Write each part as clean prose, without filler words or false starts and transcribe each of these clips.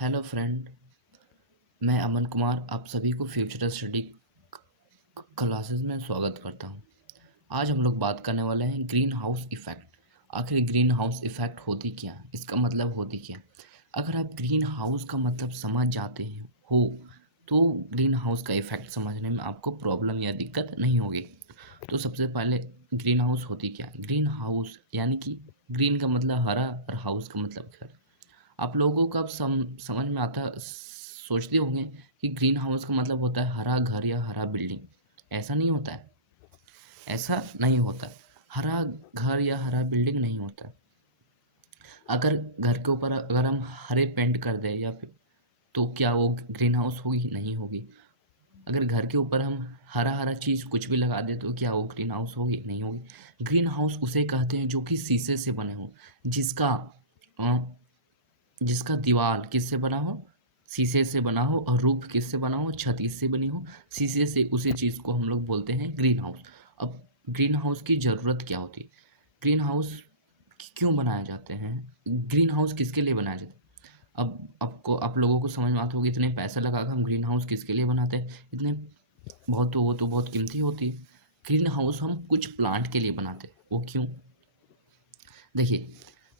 Hello friend. मैं अमन कुमार आप सभी को फ्यूचर स्टडी क्लासेस में स्वागत करता हूं। आज हम लोग बात करने वाले हैं ग्रीन हाउस इफ़ेक्ट। आखिर ग्रीन हाउस इफ़ेक्ट होती क्या, इसका मतलब होती क्या। अगर आप ग्रीन हाउस का मतलब समझ जाते हैं हो तो ग्रीन हाउस का इफ़ेक्ट समझने में आपको प्रॉब्लम या दिक्कत नहीं होगी। तो सबसे पहले ग्रीन हाउस होती क्या। ग्रीन हाउस यानी कि ग्रीन का मतलब हरा और हाउस का मतलब घर। आप लोगों को अब समझ में आता सोचते होंगे कि ग्रीन हाउस का मतलब होता है हरा घर या हरा बिल्डिंग। ऐसा नहीं होता है, ऐसा नहीं होता है। हरा घर या हरा बिल्डिंग नहीं होता है। अगर घर के ऊपर अगर हम हरे पेंट कर दें या फिर तो क्या वो ग्रीन हाउस होगी? नहीं होगी। अगर घर के ऊपर हम हरा हरा चीज़ कुछ भी लगा दें तो क्या वो ग्रीन हाउस होगी? नहीं होगी। ग्रीन हाउस उसे कहते हैं जो कि शीशे से बने हो, जिसका अ, जिसका दीवार किससे बना हो? शीशे से बना हो। और रूफ किससे बना हो? छत किससे बनी हो? शीशे से। उसी चीज़ को हम लोग बोलते हैं ग्रीन हाउस। अब ग्रीन हाउस की ज़रूरत क्या होती है? ग्रीन हाउस क्यों बनाए जाते हैं? ग्रीन हाउस किसके लिए बनाया जाता है? अब आपको आप लोगों को समझ में आता होगा इतने पैसे लगा कर हम ग्रीन हाउस किसके लिए बनाते हैं? इतने बहुत तो वो तो बहुत कीमती होती है। ग्रीन हाउस हम कुछ प्लांट के लिए बनाते हैं। वो क्यों? देखिए,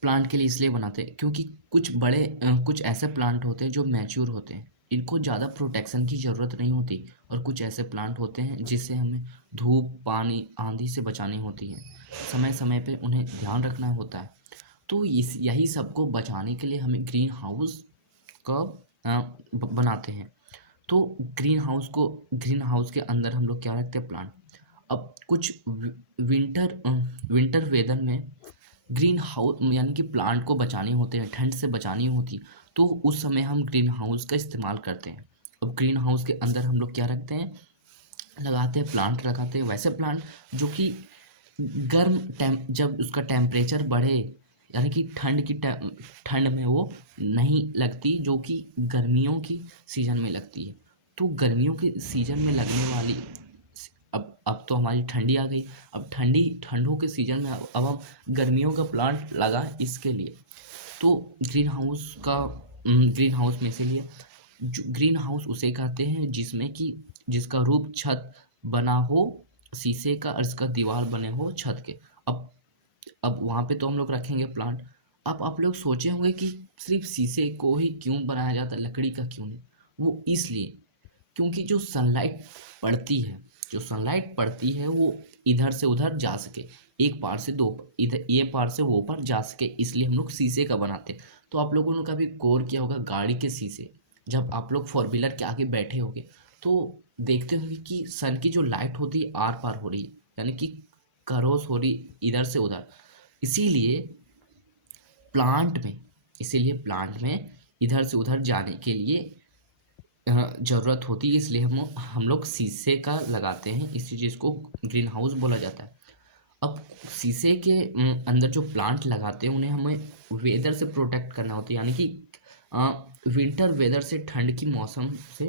प्लांट के लिए इसलिए बनाते हैं क्योंकि कुछ ऐसे प्लांट होते हैं जो मैच्योर होते हैं, इनको ज़्यादा प्रोटेक्शन की ज़रूरत नहीं होती। और कुछ ऐसे प्लांट होते हैं जिससे हमें धूप पानी आंधी से बचानी होती है, समय समय पे उन्हें ध्यान रखना होता है। तो इस यही सबको बचाने के लिए हमें ग्रीन हाउस का बनाते हैं। तो ग्रीन हाउस के अंदर हम लोग क्या रखते हैं? प्लांट। अब कुछ विंटर वेदर में ग्रीन हाउस यानी कि प्लांट को बचानी होते हैं, ठंड से बचानी होती, तो उस समय हम ग्रीन हाउस का इस्तेमाल करते हैं। अब ग्रीन हाउस के अंदर हम लोग क्या रखते हैं? लगाते हैं प्लांट, लगाते हैं वैसे प्लांट जो कि जब उसका टेम्परेचर बढ़े यानी कि ठंड में वो नहीं लगती, जो कि गर्मियों की सीज़न में लगती है। तो गर्मियों के सीज़न में लगने वाली अब तो हमारी ठंडी आ गई। अब ठंडों के सीज़न में अब हम गर्मियों का प्लांट लगाएं इसके लिए। तो ग्रीन हाउस में इसीलिए ग्रीन हाउस उसे कहते हैं जिसमें कि जिसका रूप छत बना हो शीशे का और इसका दीवार बने हो छत के। अब अब वहाँ पे तो हम लोग रखेंगे प्लांट। अब आप लोग सोचे होंगे कि सिर्फ शीशे को ही क्यों बनाया जाता है, लकड़ी का क्यों नहीं? वो इसलिए क्योंकि जो सनलाइट पड़ती है वो इधर से उधर जा सके, एक पार से दो इधर ये पार से वो पार जा सके, इसलिए हम लोग शीशे का बनाते हैं। तो आप लोगों ने कभी गौर किया होगा गाड़ी के शीशे, जब आप लोग फोर व्हीलर के आगे बैठे होगे तो देखते होंगे कि सन की जो लाइट होती है आर पार हो रही है, यानी कि क्रॉस हो रही इधर से उधर। इसीलिए प्लांट में इसीलिए प्लांट में इधर से उधर जाने के लिए ज़रूरत होती है, इसलिए हम लोग शीशे का लगाते हैं। इसी चीज़ को ग्रीन हाउस बोला जाता है। अब शीशे के अंदर जो प्लांट लगाते हैं उन्हें हमें वेदर से प्रोटेक्ट करना होता है, यानी कि विंटर वेदर से, ठंड की मौसम से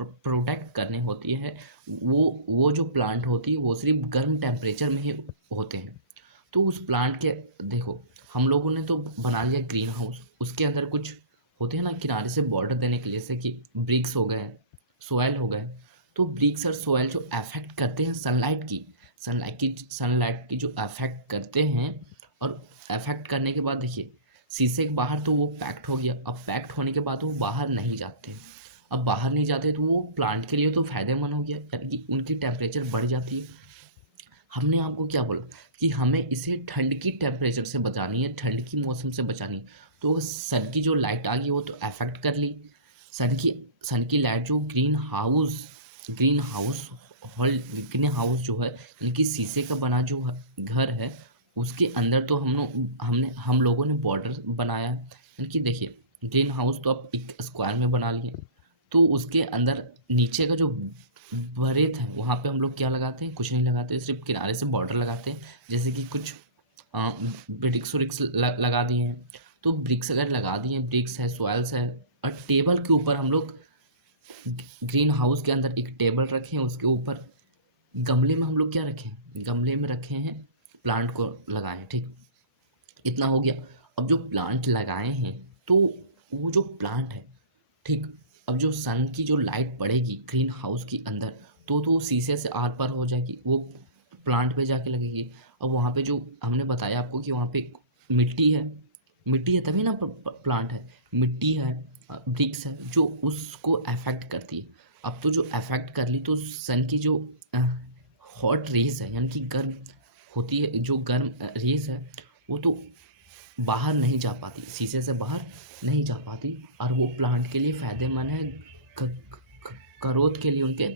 प्रोटेक्ट करने होती है। वो जो प्लांट होती है वो सिर्फ गर्म टेम्परेचर में ही होते हैं। तो उस प्लांट के देखो, हम लोगों ने तो बना लिया ग्रीन हाउस, उसके अंदर कुछ होते हैं ना किनारे से बॉर्डर देने के लिए, जैसे कि ब्रिक्स हो गए, सोयल हो गए। तो ब्रिक्स और सोयल जो अफेक्ट करते हैं सनलाइट की जो अफेक्ट करते हैं। और अफेक्ट करने के बाद देखिए, शीशे के बाहर तो वो पैक्ट हो गया। अब पैक्ट होने के बाद वो बाहर नहीं जाते। अब बाहर नहीं जाते तो वो प्लांट के लिए तो फायदेमंद हो गया, यानी कि उनकी टेम्परेचर बढ़ जाती है। हमने आपको क्या बोला कि हमें इसे ठंड की टेम्परेचर से बचानी है, ठंड की मौसम से बचानी है। तो सन की जो लाइट आ गई वो तो अफेक्ट कर ली। सन की सन की लाइट जो ग्रीन हाउस ग्रीन हाउस जो है, यानी कि शीशे का बना जो घर है, उसके अंदर तो हम लोगों ने बॉर्डर बनाया है। यानी कि देखिए, ग्रीन हाउस तो आप एक स्क्वायर में बना लिए, तो उसके अंदर नीचे का जो बरेत है वहाँ पे हम लोग क्या लगाते हैं? कुछ नहीं लगाते, सिर्फ किनारे से बॉर्डर लगाते हैं। जैसे कि कुछ ब्रिक्स विक्स लगा दिए हैं। तो ब्रिक्स अगर लगा दिए, ब्रिक्स है, सॉइल्स है, और टेबल के ऊपर हम लोग ग्रीन हाउस के अंदर एक टेबल रखे हैं, उसके ऊपर गमले में हम लोग क्या रखे हैं? गमले में रखे हैं प्लांट को लगाए हैं, ठीक। इतना हो गया। अब जो प्लांट लगाए हैं तो वो जो प्लांट है ठीक। अब जो सन की जो लाइट पड़ेगी ग्रीन हाउस के अंदर, तो शीशे से आर पार हो जाएगी, वो प्लांट पे जाके लगेगी। अब वहाँ पे जो हमने बताया आपको कि वहाँ पे मिट्टी है, मिट्टी है तभी ना प्लांट है, मिट्टी है, ब्रिक्स है जो उसको अफेक्ट करती है। अब तो जो अफेक्ट कर ली तो सन की जो हॉट रेज है यानी कि गर्म होती है, जो गर्म रेज है वो तो बाहर नहीं जा पाती, शीशे से बाहर नहीं जा पाती, और वो प्लांट के लिए फ़ायदेमंद है, ग्रोथ के लिए उनके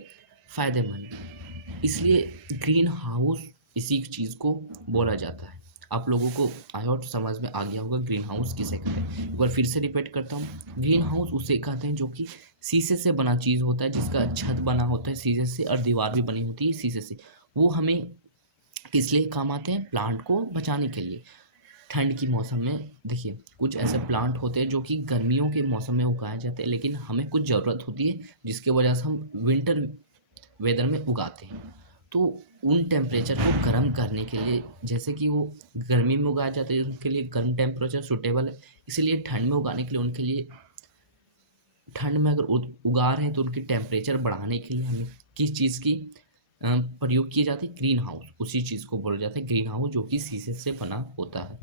फ़ायदेमंद है। इसलिए ग्रीन हाउस इसी चीज़ को बोला जाता है। आप लोगों को आई होप समझ में आ गया होगा ग्रीन हाउस किसे कहते हैं। एक बार फिर से रिपीट करता हूँ, ग्रीन हाउस उसे कहते हैं जो कि शीशे से बना चीज़ होता है, जिसका छत बना होता है शीशे से और दीवार भी बनी होती है शीशे से। वो हमें किस लिए काम आते हैं? प्लांट को बचाने के लिए। ठंड की मौसम में देखिए कुछ ऐसे प्लांट होते हैं जो कि गर्मियों के मौसम में उगाए जाते हैं, लेकिन हमें कुछ ज़रूरत होती है जिसकी वजह से हम विंटर वेदर में उगाते हैं। तो उन टेम्परेचर को गर्म करने के लिए, जैसे कि वो गर्मी में उगाए जाते हैं उनके लिए गर्म टेम्परेचर सूटेबल है, इसीलिए ठंड में उगाने के लिए उनके लिए, ठंड में अगर उगा रहे हैं तो उनकी टेम्परेचर बढ़ाने के लिए हमें किस चीज़ की प्रयोग की जाती है? Green house. उसी चीज़ को बोला जाता है ग्रीन हाउस जो कि शीशे से बना होता है।